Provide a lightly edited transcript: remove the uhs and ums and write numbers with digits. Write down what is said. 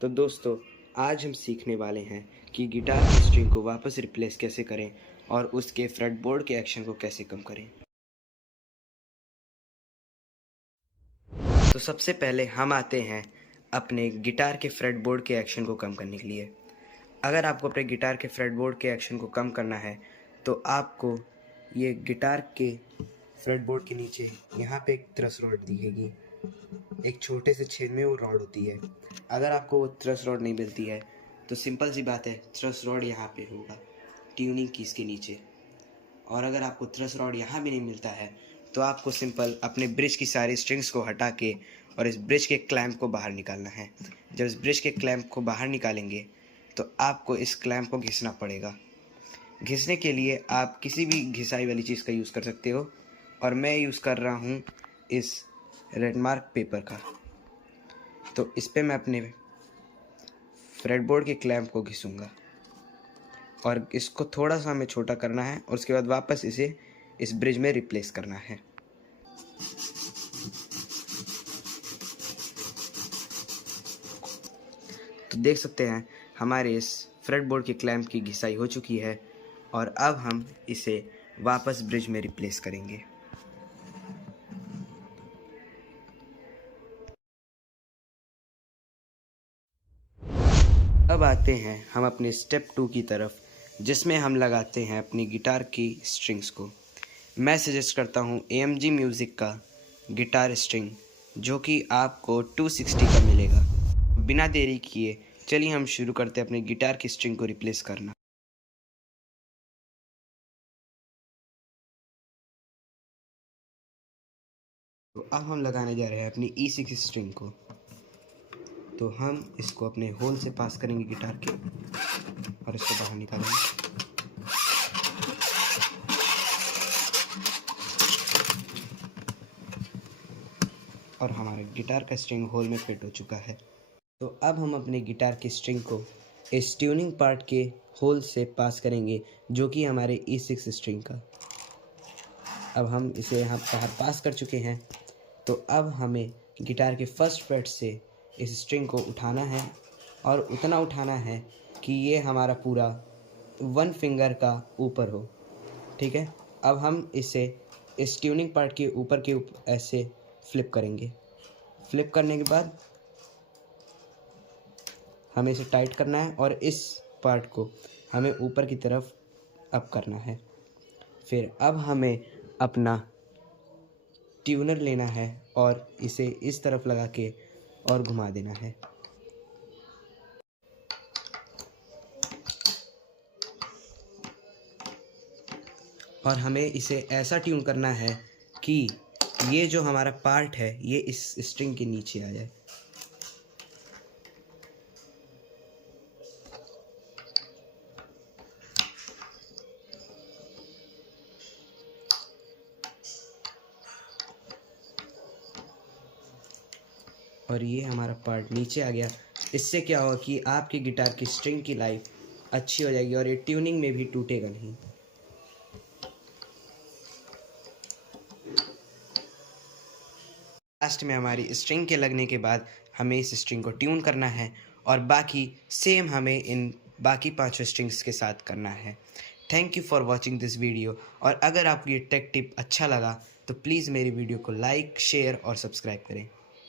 तो दोस्तों, आज हम सीखने वाले हैं कि गिटार की स्ट्रिंग को वापस रिप्लेस कैसे करें और उसके फ्रेटबोर्ड के एक्शन को कैसे कम करें। तो सबसे पहले हम आते हैं अपने गिटार के फ्रेटबोर्ड के एक्शन को कम करने के लिए। अगर आपको अपने गिटार के फ्रेटबोर्ड के एक्शन को कम करना है तो आपको ये गिटार के फ्रेटबोर्ड के नीचे यहाँ पे एक थ्रस रॉड दिखेगी। एक छोटे से छेद में वो रॉड होती है। अगर आपको वो थ्रस रॉड नहीं मिलती है तो सिंपल सी बात है, थ्रस रॉड यहाँ पे होगा ट्यूनिंग कीज के नीचे। और अगर आपको थ्रस रॉड यहाँ भी नहीं मिलता है तो आपको सिंपल अपने ब्रिज की सारी स्ट्रिंग्स को हटा के और इस ब्रिज के क्लैंप को बाहर निकालना है। जब इस ब्रिज के क्लैंप को बाहर निकालेंगे तो आपको इस क्लैंप को घिसना पड़ेगा। घिसने के लिए आप किसी भी घिसाई वाली चीज़ का यूज़ कर सकते हो और मैं यूज़ कर रहा हूँ इस रेडमार्क पेपर का। तो इस पे मैं अपने फ्रेटबोर्ड के क्लैंप को घिसूँगा और इसको थोड़ा सा हमें छोटा करना है और उसके बाद वापस इसे इस ब्रिज में रिप्लेस करना है। तो देख सकते हैं हमारे इस फ्रेटबोर्ड के क्लैंप की घिसाई हो चुकी है और अब हम इसे वापस ब्रिज में रिप्लेस करेंगे। अब आते हैं हम अपने स्टेप 2 की तरफ, जिसमें हम लगाते हैं अपनी गिटार की स्ट्रिंग्स को। मैं सजेस्ट करता हूँ AMG म्यूज़िक का गिटार स्ट्रिंग, जो कि आपको 260 का मिलेगा। बिना देरी किए चलिए हम शुरू करते हैं अपने गिटार की स्ट्रिंग को रिप्लेस करना। तो अब हम लगाने जा रहे हैं अपनी E6 स्ट्रिंग को। तो हम इसको अपने होल से पास करेंगे गिटार के और इसको बाहर निकालेंगे। और हमारे गिटार का स्ट्रिंग होल में फिट हो चुका है। तो अब हम अपने गिटार की स्ट्रिंग को इस ट्यूनिंग पार्ट के होल से पास करेंगे, जो कि हमारे E6 स्ट्रिंग का। अब हम इसे यहाँ बाहर पास कर चुके हैं। तो अब हमें गिटार के फर्स्ट फ्रेट से इस स्ट्रिंग को उठाना है और उतना उठाना है कि ये हमारा पूरा 1 फिंगर का ऊपर हो। ठीक है, अब हम इसे इस ट्यूनिंग पार्ट के ऊपर ऐसे फ्लिप करेंगे। फ्लिप करने के बाद हमें इसे टाइट करना है और इस पार्ट को हमें ऊपर की तरफ अप करना है। फिर अब हमें अपना ट्यूनर लेना है और इसे इस तरफ लगा के और घुमा देना है। और हमें इसे ऐसा ट्यून करना है कि ये जो हमारा पार्ट है ये इस स्ट्रिंग के नीचे आ जाए। और ये हमारा पार्ट नीचे आ गया। इससे क्या होगा कि आपके गिटार की स्ट्रिंग की लाइफ अच्छी हो जाएगी और ये ट्यूनिंग में भी टूटेगा नहीं। लास्ट में हमारी स्ट्रिंग के लगने के बाद हमें इस स्ट्रिंग को ट्यून करना है और बाकी सेम हमें इन बाकी 5 स्ट्रिंग्स के साथ करना है। Thank you for watching this video. और अगर आपको ये टेक टिप अच्छा लगा तो प्लीज़ मेरी वीडियो को लाइक, शेयर और सब्सक्राइब करें।